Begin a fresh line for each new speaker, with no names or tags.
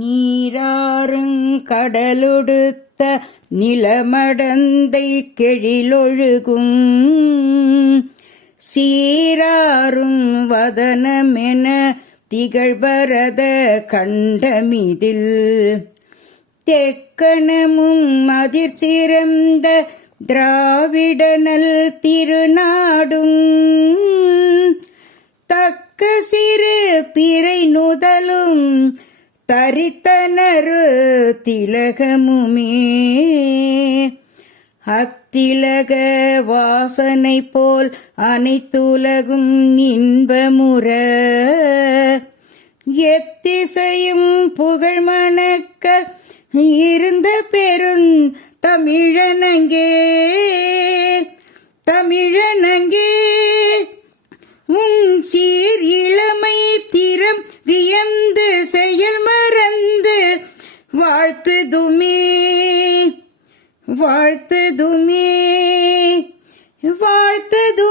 நீராறுங் கடலொடுத்த நிலமடந்தை கெழிலொழுகும். சீராறும் வதனமென திகழ்பரத கண்டமிதில். தெக்கணமும் அதிர்ச்சிறந்த திராவிடனல் திருநாடும். தக்க சிறு பிறை நுதலும் தரித்தனரு திலகமுமே. அத்திலக வாசனை போல் அனைத்துலகும் இன்பமுற. எத்திசையும் புகழ் மணக்க இருந்த பெருந் தமிழனங்கே. தமிழனங்கே. உன் சீர் இளமை திறம் வியந்து செயல்மா வாழ்த்துதுமே வாழ்த்துதுமே வாழ்த்துதுமே